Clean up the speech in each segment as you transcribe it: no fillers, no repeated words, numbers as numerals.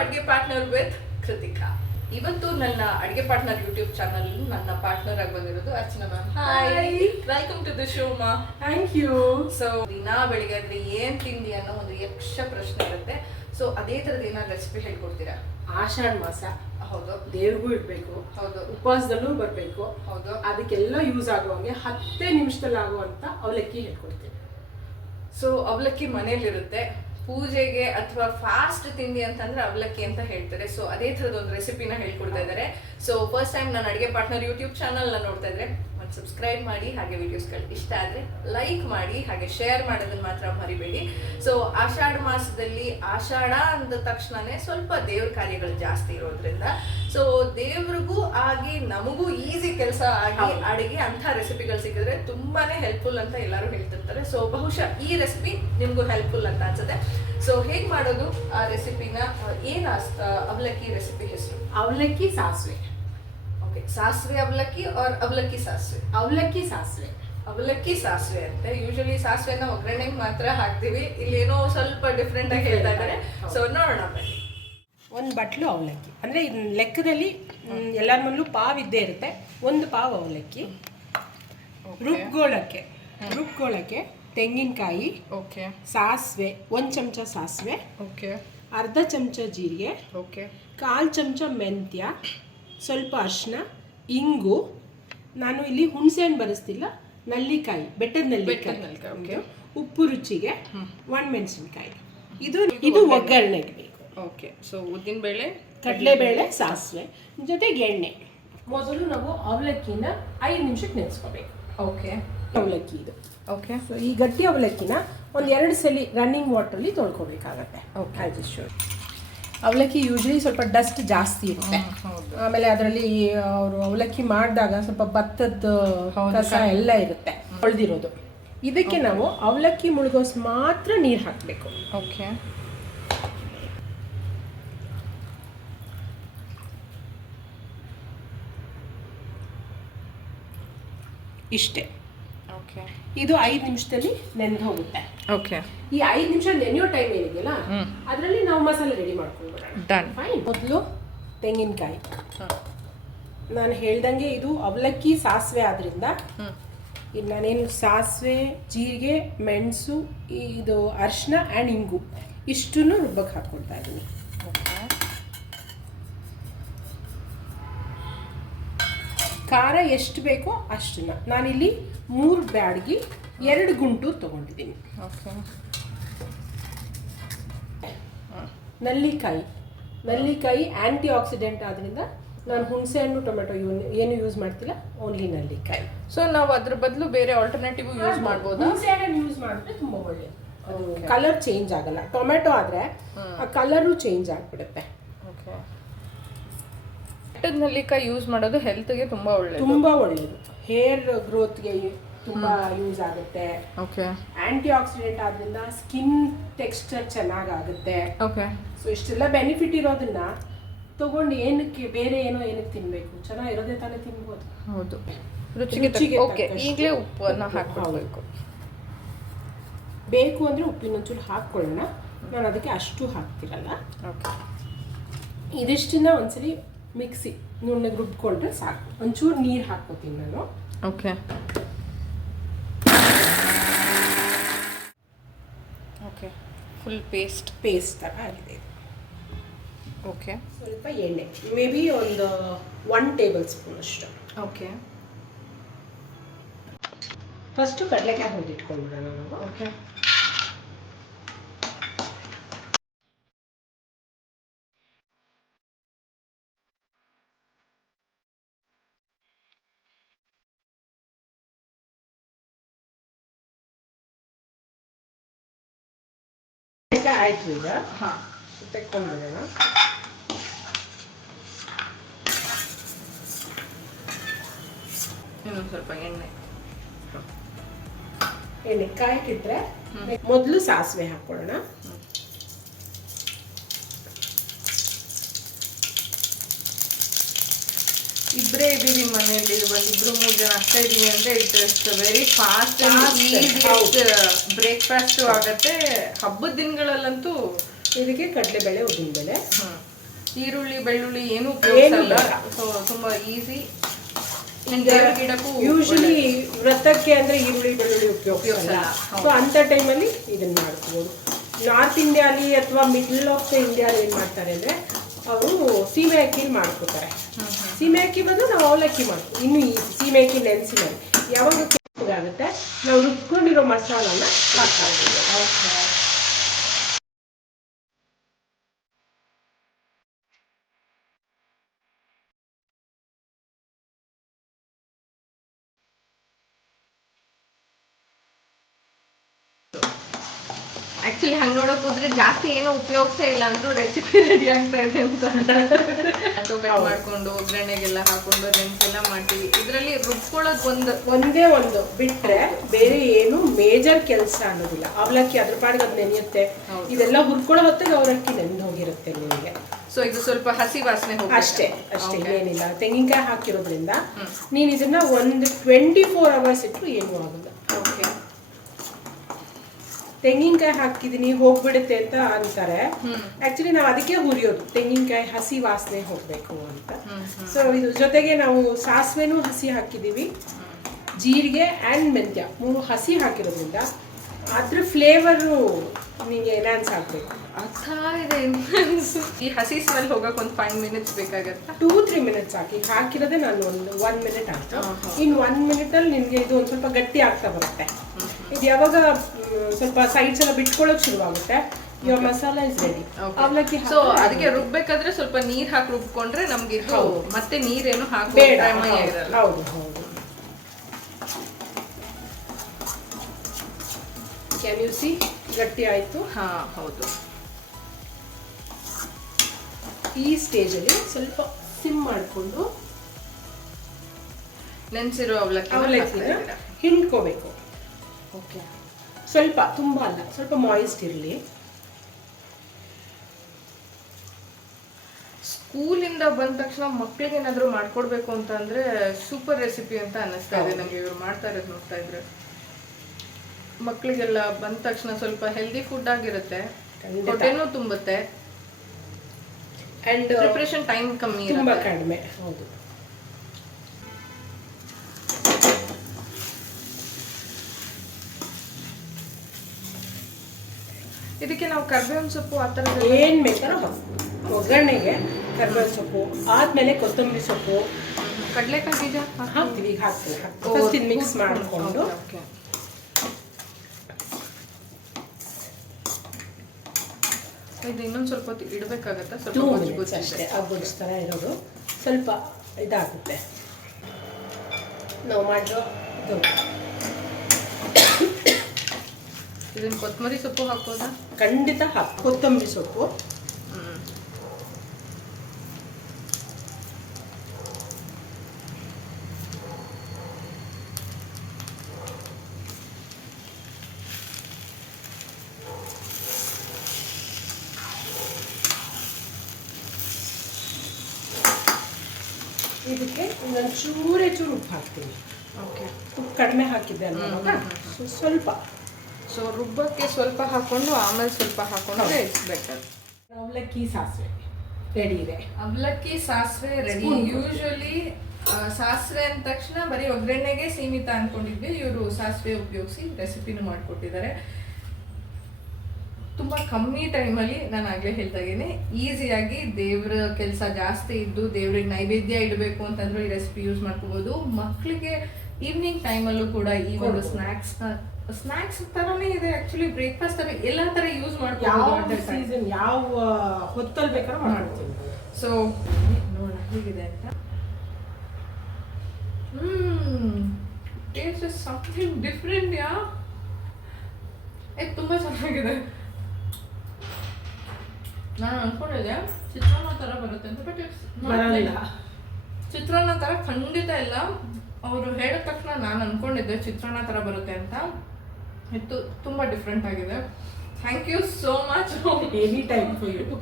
ಅಡುಗೆ partner with Krithika. ಇವತ್ತು ನನ್ನ ಅಡುಗೆ ಪಾರ್ಟ್ನರ್ ಯೂಟ್ಯೂಬ್ ಚಾನಲ್ ನನ್ನ ಪಾರ್ಟ್ನರ್ ಆಗಿ ಬಂದಿರೋದು Archana ma'am. Hi, welcome to the show ಮಾ. Thank you. ಸೊ ದಿನಾ ಬೆಳಿಗ್ಗೆ ಆದ್ರೆ ಏನ್ ತಿಂಡಿ ಅನ್ನೋ ಒಂದು ಯಕ್ಷ ಪ್ರಶ್ನೆ ಇರುತ್ತೆ. ಸೊ ಅದೇ ತರದ ಏನಾದ್ರು ರೆಸಿಪಿ ಹೇಳ್ಕೊಡ್ತೀರಾ? ಆಷಾಢ ಮಾಸ, ಹೌದು, ದೇವ್ರಿಗೂ ಇಡ್ಬೇಕು, ಹೌದು, ಉಪವಾಸದಲ್ಲೂ ಬರ್ಬೇಕು, ಹೌದು, ಅದಕ್ಕೆಲ್ಲ ಯೂಸ್ ಆಗುವಂಗೆ 10 ನಿಮಿಷದಲ್ಲಿ ಆಗುವಂತ ಅವಲಕ್ಕಿ ಹೇಳ್ಕೊಡ್ತೀನಿ. ಸೊ ಅವಲಕ್ಕಿ ಮನೇಲಿರುತ್ತೆ, ಪೂಜೆಗೆ ಅಥವಾ ಫಾಸ್ಟ್ ತಿಂಡಿ ಅಂತಂದ್ರೆ ಅವಲಕ್ಕಿ ಅಂತ ಹೇಳ್ತಾರೆ. ಸೊ ಅದೇ ಥರದ ಒಂದು ರೆಸಿಪಿನ ಹೇಳ್ಕೊಡ್ತಾ ಇದ್ದಾರೆ. ಸೊ ಫಸ್ಟ್ ಟೈಮ್ ನಾನು ಅಡುಗೆ ಪಾರ್ಟ್ನರ್ ಯೂಟ್ಯೂಬ್ ಚಾನಲ್ನ ನೋಡ್ತಾ ಇದ್ರೆ ಒಂದು ಸಬ್ಸ್ಕ್ರೈಬ್ ಮಾಡಿ, ಹಾಗೆ ವಿಡಿಯೋಸ್ಗಳು ಇಷ್ಟ ಆದರೆ ಲೈಕ್ ಮಾಡಿ, ಹಾಗೆ ಶೇರ್ ಮಾಡೋದನ್ನ ಮಾತ್ರ ಮರಿಬೇಡಿ. ಸೊ ಆಷಾಢ ಮಾಸದಲ್ಲಿ ಆಷಾಢ ಅಂದ ತಕ್ಷಣನೇ ಸ್ವಲ್ಪ ದೇವ್ರ ಕಾರ್ಯಗಳು ಜಾಸ್ತಿ ಇರೋದ್ರಿಂದ ಸೊ ದೇವ್ರಿಗೂ ಆಗಿ ನಮಗೂ ಈಸಿ ಕೆಲಸ ಆಗಿ ಅಡುಗೆ ಅಂಥ ರೆಸಿಪಿಗಳು ಸಿಕ್ಕಿದ್ರೆ ತುಂಬಾನೇ ಹೆಲ್ಪ್ಫುಲ್ ಅಂತ ಎಲ್ಲರೂ ಹೇಳ್ತಿರ್ತಾರೆ. ಸೊ ಬಹುಶಃ ಈ ರೆಸಿಪಿ ನಿಮಗೂ ಹೆಲ್ಪ್ಫುಲ್ ಅಂತ ಅನ್ಸುತ್ತೆ. ಸೊ ಹೇಗೆ ಮಾಡೋದು ಆ ರೆಸಿಪಿನ? ಏನು ಅವಲಕ್ಕಿ ರೆಸಿಪಿ ಹೆಸರು? ಅವಲಕ್ಕಿ ಸಾಸಿವೆ. ಓಕೆ, ಸಾಸಿವೆ ಅವಲಕ್ಕಿ ಆರ್ ಅವಲಕ್ಕಿ ಸಾಸಿವೆ? ಅವಲಕ್ಕಿ ಸಾಸಿವೆ. ಅವಲಕ್ಕಿ ಸಾಸಿವೆ ಅಂತೆ. ಯೂಶಲಿ ಸಾಸಿವೆನ ಒಗ್ಗರಣೆಗೆ ಮಾತ್ರ ಹಾಕ್ತೀವಿ, ಇಲ್ಲಿ ಏನೋ ಸ್ವಲ್ಪ ಡಿಫ್ರೆಂಟ್ ಆಗಿ ಹೇಳ್ತಾ ಇದ್ದಾರೆ. ಸೊ ನೋಡೋಣ ಬನ್ನಿ. ಒಂದು ಬಟ್ಲು ಅವಲಕ್ಕಿ ಅಂದರೆ ಲೆಕ್ಕದಲ್ಲಿ ಎಲ್ಲರ ಮನೇಲೂ ಪಾವ್ ಇದ್ದೇ ಇರುತ್ತೆ. ಒಂದು ಪಾವ್ ಅವಲಕ್ಕಿ. ರುಬ್ಕೊಳ್ಳೋಕ್ಕೆ ತೆಂಗಿನಕಾಯಿ, ಓಕೆ, ಸಾಸಿವೆ, 1 ಚಮಚ ಸಾಸಿವೆ, ಓಕೆ, ಅರ್ಧ ಚಮಚ ಜೀರಿಗೆ, ಓಕೆ, 1/4 ಚಮಚ ಮೆಂತ್ಯ, ಸ್ವಲ್ಪ ಅರಿಶಿನ, ಇಂಗು. ನಾನು ಇಲ್ಲಿ ಹುಣಸೆಹಣ್ಣು ಬರೆಸ್ತಿಲ್ಲ, ನಲ್ಲಿಕಾಯಿ, ಬೆಟ್ಟದ ನಲ್ಲಿಕಾಯಿ, ಉಪ್ಪು ರುಚಿಗೆ, ಒಣಮೆಣಸಿನ್ಕಾಯಿ. ಇದು ಒಗ್ಗರಣೆಗೆ ಬೇಕು. ಓಕೆ. ಸೊ ಉದ್ದಿನಬೇಳೆ, ಕಡಲೆಬೇಳೆ, ಸಾಸಿವೆ ಜೊತೆಗೆ ಎಣ್ಣೆ. ಮೊದಲು ನಾವು ಅವಲಕ್ಕಿನ 5 ನಿಮಿಷಕ್ಕೆ ನೆನೆಸ್ಕೋಬೇಕು. ಓಕೆ, ಅವಲಕ್ಕಿ ಇದು. ಓಕೆ. ಸೊ ಈ ಗಟ್ಟಿ ಅವಲಕ್ಕಿನ ಒಂದು 2 ಸಲ ರನ್ನಿಂಗ್ ವಾಟ್ರಲ್ಲಿ ತೊಳ್ಕೊಬೇಕಾಗತ್ತೆ. ಓಕೆ, ಆಯ್ತು. ಶೂರ್. ಅವಲಕ್ಕಿ ಯೂಶ್ವಲಿ ಸ್ವಲ್ಪ ಡಸ್ಟ್ ಜಾಸ್ತಿ ಇರುತ್ತೆ. ಆಮೇಲೆ ಅದರಲ್ಲಿ ಅವರು ಅವಲಕ್ಕಿ ಮಾಡಿದಾಗ ಸ್ವಲ್ಪ ಭತ್ತದ ಕಸ ಎಲ್ಲ ಇರುತ್ತೆ, ಹೊಳೆದಿರೋದು. ಇದಕ್ಕೆ ನಾವು ಅವಲಕ್ಕಿ ಮುಳುಗೋಸ್ ಮಾತ್ರ ನೀರು ಹಾಕಬೇಕು. ಓಕೆ. ಇಷ್ಟೇ. ಓಕೆ. ಇದು 5 ನಿಮಿಷದಲ್ಲಿ ನೆನೆದು ಹೋಗುತ್ತೆ. ಓಕೆ. ಈ 5 ನಿಮಿಷ ನೆನೆಯೋ ಟೈಮ್ ಏನಿದೆಯಲ್ಲ ಅದರಲ್ಲಿ ನಾವು ಮಸಾಲೆ ರೆಡಿ ಮಾಡ್ಕೊಂಡ್ಬಿಡೋಣ. ಡನ್. ಫೈನ್. ಮೊದಲು ತೆಂಗಿನಕಾಯಿ. ನಾನು ಹೇಳ್ದಂಗೆ ಇದು ಅವಲಕ್ಕಿ ಸಾಸಿವೆ ಆದ್ರಿಂದ ಈಗ ನಾನೇನು ಸಾಸಿವೆ, ಜೀರಿಗೆ, ಮೆಣಸು, ಇದು ಅರಿಶಿನ ಆ್ಯಂಡ್ ಇಂಗು ಇಷ್ಟನ್ನು ರುಬ್ಬಕ್ಕೆ ಹಾಕ್ಕೊಳ್ತಾ ಇದ್ದೀನಿ. ಖಾರ ಎಷ್ಟು ಬೇಕೋ ಅಷ್ಟನ್ನ ನಾನಿಲ್ಲಿ 3 ಬ್ಯಾಡ್ಗಿ 2 ಗುಂಟೂರು ತೊಗೊಂಡಿದ್ದೀನಿ. ಓಕೆ. ನಲ್ಲಿಕಾಯಿ ಆ್ಯಂಟಿ ಆಕ್ಸಿಡೆಂಟ್ ಆದ್ದರಿಂದ ನಾನು ಹುಣಸೆ ಹಣ್ಣು, ಟೊಮೆಟೊ ಏನು ಯೂಸ್ ಮಾಡ್ತಿಲ್ಲ, ಓನ್ಲಿ ನಲ್ಲಿಕಾಯಿ. ಸೊ ನಾವು ಅದ್ರ ಬದಲು ಬೇರೆ ಆಲ್ಟರ್ನೇಟಿವ್ ಯೂಸ್ ಮಾಡ್ಬೋದು. ಹುಣಸೆ ಹಣ್ಣು ಯೂಸ್ ಮಾಡಿದ್ರೆ ತುಂಬ ಒಳ್ಳೆಯದು. ಕಲರ್ ಚೇಂಜ್ ಆಗಲ್ಲ. ಟೊಮೆಟೊ ಆದರೆ ಆ ಕಲರು ಚೇಂಜ್ ಆಗಿಬಿಡುತ್ತೆ. ಓಕೆ. ಬೆಟ್ಟದ ನಲ್ಲಿಕಾಯಿ ಯೂಸ್ ಮಾಡೋದು ಹೆಲ್ತ್ಗೆ ತುಂಬ ಒಳ್ಳೆಯದು. ಹೇರ್ ಗ್ರೋತ್ಗೆ ತುಂಬ ಯೂಸ್ ಆಗುತ್ತೆ. ಓಕೆ. ಆಂಟಿ ಆಕ್ಸಿಡೆಂಟ್ ಆದ್ರಿಂದ ಸ್ಕಿನ್ ಟೆಕ್ಸ್ಚರ್ ಚೆನ್ನಾಗಾಗುತ್ತೆ. ಓಕೆ. ಸೊ ಇಷ್ಟೆಲ್ಲ ಬೆನಿಫಿಟ್ ಇರೋದನ್ನ ತಗೊಂಡು ಏನಕ್ಕೆ ಬೇರೆ ಏನಕ್ಕೆ ತಿನ್ಬೇಕು? ಚೆನ್ನಾಗಿರೋದೇ ತಾನೇ ತಿನ್ಬೋದು. ಹೌದು, ರುಚಿಗೆ. ಓಕೆ. ಈಗಲೇ ಉಪ್ಪನ್ನು ಹಾಕಬೇಕು. ಬೇಕು ಅಂದರೆ ಉಪ್ಪಿನೊಂಚೂರು ಹಾಕ್ಕೊಳ್ಳೋಣ. ನಾನು ಅದಕ್ಕೆ ಅಷ್ಟು ಹಾಕ್ತಿರಲ್ಲ. ಓಕೆ. ಇದಿಷ್ಟನ್ನ ಒಂದ್ಸಲಿ ಮಿಕ್ಸಿ ನುಣ್ಣಗೆ ರುಬ್ಕೊಂಡ್ರೆ ಸಾಕು. ಒಂಚೂರು ನೀರು ಹಾಕ್ಕೋತೀನಿ ನಾನು. ಓಕೆ. ಓಕೆ. ಫುಲ್ ಪೇಸ್ಟ್ ಥರ ಆಗಿದೆ. ಓಕೆ. ಸ್ವಲ್ಪ ಎಣ್ಣೆ, ಮೇ ಬಿ ಒಂದು 1 ಟೇಬಲ್ ಸ್ಪೂನ್ ಅಷ್ಟು. ಓಕೆ. ಫಸ್ಟು ಕಡಲೆಕಾಯಿ ಹೊಡೆದಿಟ್ಕೊಂಡ್ಬಿಡೋಣ ನಾವು. ಓಕೆ. ಆಯ್ತು. ಈಗ ತೆಕ್ಕೊಂಡ್ಬಿಡೋಣ. ಇನ್ನೊಂದು ಸ್ವಲ್ಪ ಎಣ್ಣೆ ಕಾಯಕ್ಕಿಟ್ರೆ ಮೊದಲು ಸಾಸಿವೆ ಹಾಕೊಳ್ಳೋಣ. ಇಬ್ಬರೇ ಇದ್ದೀವಿ ಮನೆಯಲ್ಲಿ, ಒಂದಿಬ್ರು 3 ಜನ ಅಷ್ಟೇ ಇದ್ದೀವಿ ಅಂದರೆ ಇಟ್ಸ್ ವೆರಿ ಫಾಸ್ಟ್ ಬ್ರೇಕ್ಫಾಸ್ಟು ಆಗುತ್ತೆ. ಹಬ್ಬದ ದಿನಗಳಲ್ಲಂತೂ ಇದಕ್ಕೆ ಕಡಲೆಬೇಳೆ, ಉದ್ದಿನಬೇಳೆ, ಈರುಳ್ಳಿ ಬೆಳ್ಳುಳ್ಳಿ ಏನು ಉಪಯೋಗಿಸಲ್ಲ, ಸೊ ತುಂಬಾ ಈಸಿ. ಯೂಶಲಿ ವ್ರತಕ್ಕೆ ಅಂದ್ರೆ ಈರುಳ್ಳಿ ಬೆಳ್ಳುಳ್ಳಿ ಉಪಯೋಗಿಸಲ್ಲ, ಸೊ ಅಂತ ಟೈಮಲ್ಲಿ ಇದನ್ನ ಮಾಡ್ಕೋಬಹುದು. ನಾರ್ತ್ ಇಂಡಿಯಾಲಿ ಅಥವಾ ಮಿಡ್ಲ್ ಆಫ್ ದ ಇಂಡಿಯಾಲಿ ಏನ್ ಮಾಡ್ತಾರೆ ಅಂದ್ರೆ ಅವರು ಸೀಮೆ ಅಕ್ಕಿಲಿ ಮಾಡ್ಕೋತಾರೆ. ಸೀಮೆ ಅಕ್ಕಿ ಬಂದು ನಾವು ಅವಲಕ್ಕಿ ಮಾಡ್ತೀವಿ. ಇನ್ನು ಈ ಸೀಮೆ ಅಕ್ಕಿ ನೆನೆಸಿನಲ್ಲಿ ಯಾವಾಗ ಕೆಂಪಗಾಗುತ್ತೆ ನಾವು ರುಬ್ಕೊಂಡಿರೋ ಮಸಾಲಾನ ಹಾಕ್ತೀವಿ. ಆಕ್ಚುಲಿ ಹಂಗೆ ನೋಡಕ್ ಹೋದ್ರೆ ಜಾಸ್ತಿ ಏನೋ ಉಪಯೋಗಿಸೇ ಇಲ್ಲ ಅಂದ್ರೂ ರೆಸಿಪಿ ರೆಡಿ ಆಗ್ತಾ ಇದೆ ಅಂತ ಮಾಡ್ಕೊಂಡು ಒಗ್ಗರಣೆಗೆಲ್ಲ ಹಾಕೊಂಡು ನೆನ್ಸೆಲ್ಲ ಮಾಡ್ತೀವಿ. ಇದರಲ್ಲಿ ರುಬ್ಕೊಳ್ಳೋದು ಒಂದೇ ಒಂದು ಬಿಟ್ರೆ ಬೇರೆ ಏನು ಮೇಜರ್ ಕೆಲಸ ಅನ್ನೋದಿಲ್ಲ. ಅವಲಕ್ಕಿ ಅದ್ರ ಪಾಡಿಗೆ ಅದು ನೆನೆಯುತ್ತೆ, ಇದೆಲ್ಲ ಹುರ್ಕೊಳ್ಳೋ ಹೊತ್ತಿಗೆ ಅವಲಕ್ಕಿ ನೆನೆದು ಹೋಗಿರುತ್ತೆ ನಿಮಗೆ. ಸೊ ಇದು ಸ್ವಲ್ಪ ಹಸಿ ವಾಸನೆ ಅಷ್ಟೇ ಏನಿಲ್ಲ. ತೆಂಗಿನಕಾಯಿ ಹಾಕಿರೋದ್ರಿಂದ ನೀನು ಇದನ್ನ ಒಂದು 24 hours ಇಟ್ಟರು ಏನೂ ಆಗಲ್ಲ. ಓಕೆ, ತೆಂಗಿನಕಾಯಿ ಹಾಕಿದೀನಿ ಹೋಗ್ಬಿಡುತ್ತೆ ಅಂತ ಅಂತಾರೆ. ಆಕ್ಚುಲಿ ನಾವು ಅದಕ್ಕೆ ಹುರಿಯೋದು, ತೆಂಗಿನಕಾಯಿ ಹಸಿ ವಾಸನೆ ಹೋಗ್ಬೇಕು ಅಂತ. ಸೊ ಇದು ಜೊತೆಗೆ ನಾವು ಸಾಸಿವೆನೂ ಹಸಿ ಹಾಕಿದೀವಿ, ಜೀರಿಗೆ ಆ್ಯಂಡ್ ಮೆಂತ್ಯ 3 ಹಸಿ ಹಾಕಿರೋದ್ರಿಂದ ಅದ್ರ ಫ್ಲೇವರು ನಿಮಗೆ ಎನ್ಹಾನ್ಸ್ ಆಗಬೇಕು. ಈ ಹಸಿ ಸ್ಮೆಲ್ ಹೋಗಕ್ಕೆ ಒಂದು 5 minutes ಬೇಕಾಗತ್ತಾ? 2-3 minutes ಹಾಕಿರೋದೇ ನಾನು ಒಂದು 1 minute ಆಯ್ತು. ಇನ್ನು 1 minute ಅಲ್ಲಿ ನಿಮಗೆ ಇದು ಒಂದು ಸ್ವಲ್ಪ ಗಟ್ಟಿ ಆಗ್ತಾ ಬರುತ್ತೆ. ಇದು ಯಾವಾಗ ಸ್ವಲ್ಪ ಸೈಡ್ಸ್ ಎಲ್ಲ ಬಿಟ್ಕೊಳ್ಳೋಕೆ ಶುರುವಾಗುತ್ತೆ, ಇವಾಗ ಮಸಾಲ ಇಸ್ ರೆಡಿ. ಅವಲಕ್ಕಿ ಸೊ ಅದಕ್ಕೆ ರುಬ್ಬೇಕಾದ್ರೆ ಸ್ವಲ್ಪ ನೀರ್ ಹಾಕಿ ರುಬ್ಕೊಂಡ್ರೆ ನಮ್ಗೆ ಇದು ಮತ್ತೆ ನೀರೇನು ಹಾಕಬೇಡ. ಹೌದು ಹೌದು. ಕ್ಯಾನ್ ಯು ಸಿ ಗಟ್ಟಿ ಆಯ್ತು? ಹಾ ಹೌದು. ಈ ಸ್ಟೇಜಲ್ಲಿ ಸ್ವಲ್ಪ ಸಿಮ್ ಮಾಡಿಕೊಂಡು ನೆನ್ಸಿರೋ ಅವಲಕ್ಕಿನ ಹಿಂಡ್ಕೋಬೇಕು. ಓಕೆ, ಸ್ವಲ್ಪ ತುಂಬಾ ಅಲ್ಲ, ಸ್ವಲ್ಪ ಮಾಯಿಸ್ಟ್ ಇರಲಿ. ಸ್ಕೂಲಿಂದ ಬಂದ ತಕ್ಷಣ ಮಕ್ಳಿಗೆ ಏನಾದ್ರು ಮಾಡ್ಕೊಡ್ಬೇಕು ಅಂತ ಅಂದ್ರೆ ಸೂಪರ್ ರೆಸಿಪಿ ಅಂತ ಅನ್ನಿಸ್ತಾ ಇದೆ ನಂಗೆ ಇವ್ರು ಮಾಡ್ತಾ ಇರೋದು ನೋಡ್ತಾ ಇದ್ರೆ. ಮಕ್ಳಿಗೆಲ್ಲ ಬಂದ ತಕ್ಷಣ ಸ್ವಲ್ಪ ಹೆಲ್ದಿ ಫುಡ್ ಆಗಿರುತ್ತೆ, ಹೊಟ್ಟೆನೂ ತುಂಬುತ್ತೆ, ಅಂಡ್ ಪ್ರಿಪರೇಷನ್ ಟೈಮ್ ಕಮ್ಮಿ, ತುಂಬಾ ಕಡಿಮೆ. ಹೌದು. ಇದಕ್ಕೆ ನಾವು ಕರ್ಬೇವಿನ ಸೊಪ್ಪು ಆ ಥರ ಏನ್ ಬೇಕಾದ್ರೂ ಒಗ್ಗರಣೆಗೆ ಕರ್ಬೇವಿನ ಸೊಪ್ಪು ಆದ್ಮೇಲೆ ಕೊತ್ತಂಬರಿ ಸೊಪ್ಪು, ಕಡಲೆಕಾಯಿ ಬೀಜ ಹಾಕ್ತೀವಿ. ಈಗ ಹಾಕ್ತೀವಿ ಮಿಕ್ಸ್ ಮಾಡಿಕೊಂಡು ಇದು ಇನ್ನೊಂದು ಸ್ವಲ್ಪ ಹೊತ್ತು ಇಡಬೇಕಾಗತ್ತಾ? 2 minutes ಅಷ್ಟೇ. ಆ ಗೊಜ್ಜು ಥರ ಇರೋದು ಸ್ವಲ್ಪ ಇದಾಗುತ್ತೆ. ನಾವು ಮಾಡಿರೋ ಇದನ್ನ ಕೊತ್ತಂಬರಿ ಸೊಪ್ಪು ಹಾಕೋದಾ? ಖಂಡಿತ ಕೊತ್ತಂಬರಿ ಸೊಪ್ಪು. ಇದಕ್ಕೆ ನಾನು ಚೂರು ಉಪ್ಪು ಹಾಕ್ತೀನಿ. ಓಕೆ, ಉಪ್ಪು ಕಡಿಮೆ ಹಾಕಿದ್ದೆ ಅಲ್ವಾ, ಸ್ವಲ್ಪ. ಸೊ ರುಬ್ಬಕ್ಕೆ ಸ್ವಲ್ಪ ಹಾಕೊಂಡು ಆಮೇಲೆ ಸ್ವಲ್ಪ ಹಾಕೊಂಡ್ರೆ ಇಟ್ಸ್ ಬೆಟರ್. ಅವಲಕ್ಕಿ ಸಾಸಿವೆ ರೆಡಿ ಇದೆ. ಅವಲಕ್ಕಿ ಸಾಸಿವೆ ರೆಡಿ. ಯೂಶಲಿ ಸಾಸಿವೆ ಅಂದ ತಕ್ಷಣ ಬರೀ ಒಗ್ಗರಣೆಗೆ ಸೀಮಿತ ಅನ್ಕೊಂಡಿದ್ವಿ, ಇವರು ಸಾಸಿವೆ ಉಪಯೋಗಿಸಿ ರೆಸಿಪಿನೂ ಮಾಡಿಕೊಟ್ಟಿದ್ದಾರೆ. ತುಂಬ ಕಮ್ಮಿ ಟೈಮಲ್ಲಿ ನಾನು ಆಗಲೇ ಹೇಳ್ತಾಗೇನೆ ಈಸಿಯಾಗಿ ದೇವ್ರ ಕೆಲಸ ಜಾಸ್ತಿ ಇದ್ದು ದೇವ್ರಿಗೆ ನೈವೇದ್ಯ ಇಡಬೇಕು ಅಂತಂದ್ರೆ ಈ ರೆಸಿಪಿ ಯೂಸ್ ಮಾಡ್ಕೋಬೋದು. ಮಕ್ಕಳಿಗೆ ಈವ್ನಿಂಗ್ ಟೈಮಲ್ಲೂ ಕೂಡ ಈ ಒಂದು ಸ್ನ್ಯಾಕ್ಸ್ ಥರನೇ ಇದೆ. ಆ್ಯಕ್ಚುಲಿ ಬ್ರೇಕ್ಫಾಸ್ಟ್ ಥರ ಎಲ್ಲ ಥರ ಯೂಸ್ ಮಾಡ್ಬೋದು, ಯಾವ ಹೊತ್ತಲ್ಲಿ ಬೇಕಾದ್ರೂ ಮಾಡ್ತೀವಿ. ಸೊ ನೋಡೋಣ ಹೇಗಿದೆ ಅಂತ. Taste is something different. ಇದು ತುಂಬ ಚೆನ್ನಾಗಿದೆ. ನಾನು ಅನ್ಕೊಂಡಿದ್ದೆ ಚಿತ್ರಾನ್ನ ಥರ ಬರುತ್ತೆ ಅಂತ, ಬಟ್ ಚಿತ್ರಾನ್ನ ಥರ ಖಂಡಿತ ಇಲ್ಲ. ಅವರು ಹೇಳಿದ ತಕ್ಷಣ ನಾನು ಅನ್ಕೊಂಡಿದ್ದೆ ಚಿತ್ರಾನ್ನ ಥರ ಬರುತ್ತೆ ಅಂತ. ಇದು ತುಂಬ ಡಿಫ್ರೆಂಟ್ ಆಗಿದೆ. Thank you so much. Any time for you.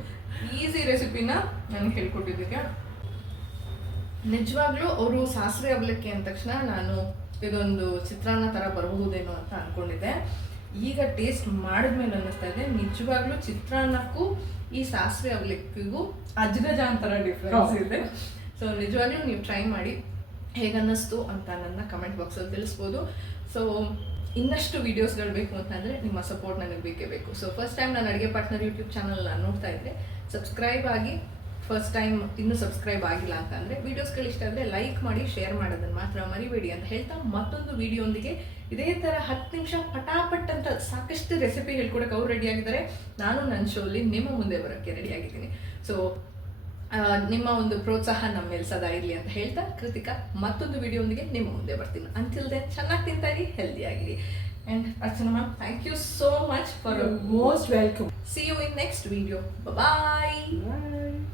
Easy ರೆಸಿಪಿನ ನನಗೆ ಹೇಳ್ಕೊಟ್ಟಿದ್ದಕ್ಕೆ. ನಿಜವಾಗ್ಲೂ ಅವರು ಸಾಸಿವೆ ಅವಲಕ್ಕಿ ಅಂದ ತಕ್ಷಣ ನಾನು ಇದೊಂದು ಚಿತ್ರಾನ್ನ ಥರ ಬರಬಹುದೇನೋ ಅಂತ ಅನ್ಕೊಂಡಿದ್ದೆ. ಈಗ ಟೇಸ್ಟ್ ಮಾಡಿದ್ಮೇಲೆ ಅನ್ನಿಸ್ತಾ ಇದೆ ನಿಜವಾಗ್ಲೂ ಚಿತ್ರಾನ್ನಕ್ಕೂ ಈ ಸಾಸಿವೆ ಅವಲಕ್ಕಿಗೂ ಅಜ್ಗಜಾಂತರ ಡಿಫ್ರೆನ್ಸ್ ಇದೆ. ಸೊ ನಿಜವಾಗ್ಲೂ ನೀವು ಟ್ರೈ ಮಾಡಿ ಹೇಗನ್ನಿಸ್ತು ಅಂತ ನನ್ನ ಕಮೆಂಟ್ ಬಾಕ್ಸಲ್ಲಿ ತಿಳಿಸ್ಬೋದು. ಸೊ ಇನ್ನಷ್ಟು ವೀಡಿಯೋಸ್ಗಳು ಬೇಕು ಅಂತಂದರೆ ನಿಮ್ಮ ಸಪೋರ್ಟ್ ನನಗೆ ಬೇಕೇ ಬೇಕು. ಸೊ ಫಸ್ಟ್ ಟೈಮ್ ನಾನು ಅಡುಗೆ ಪಾರ್ಟ್ನರ್ ಯೂಟ್ಯೂಬ್ ಚಾನಲ್ನ ನೋಡ್ತಾ ಇದ್ದರೆ ಸಬ್ಸ್ಕ್ರೈಬ್ ಆಗಿ, ಫಸ್ಟ್ ಟೈಮ್ ಇನ್ನೂ ಸಬ್ಸ್ಕ್ರೈಬ್ ಆಗಿಲ್ಲ ಅಂತಂದರೆ ವೀಡಿಯೋಸ್ಗಳು ಇಷ್ಟ ಆದರೆ ಲೈಕ್ ಮಾಡಿ, ಶೇರ್ ಮಾಡೋದನ್ನು ಮಾತ್ರ ಮರಿಬೇಡಿ ಅಂತ ಹೇಳ್ತಾ ಮತ್ತೊಂದು ವಿಡಿಯೋಂದಿಗೆ ಇದೇ ಥರ 10 ನಿಮಿಷ ಪಟಾಪಟ್ ಅಂತ ಸಾಕಷ್ಟು ರೆಸಿಪಿ ಹೇಳ್ಕೊಡಕ್ಕೆ ಅವ್ರು ರೆಡಿಯಾಗಿದ್ದಾರೆ. ನಾನು ನನ್ನ ಶೋಲಿ ನಿಮ್ಮ ಮುಂದೆ ಬರೋಕ್ಕೆ ರೆಡಿಯಾಗಿದ್ದೀನಿ. ಸೊ ನಿಮ್ಮ ಒಂದು ಪ್ರೋತ್ಸಾಹ ನಮ್ಮ ಮೇಲೆ ಸದಾ ಇರಲಿ ಅಂತ ಹೇಳ್ತಾ ಕೃತಿಕಾ ಮತ್ತೊಂದು ವಿಡಿಯೋಂದಿಗೆ ನಿಮ್ಮ ಮುಂದೆ ಬರ್ತೀನಿ. ಅಂಟಿಲ್ ದೆನ್ ಚೆನ್ನಾಗಿ ತಿಂತಾರಿ, ಹೆಲ್ದಿ ಆಗಿರಿ. And Archana ma'am, thank you so much for most welcome. See you in next video. Bye.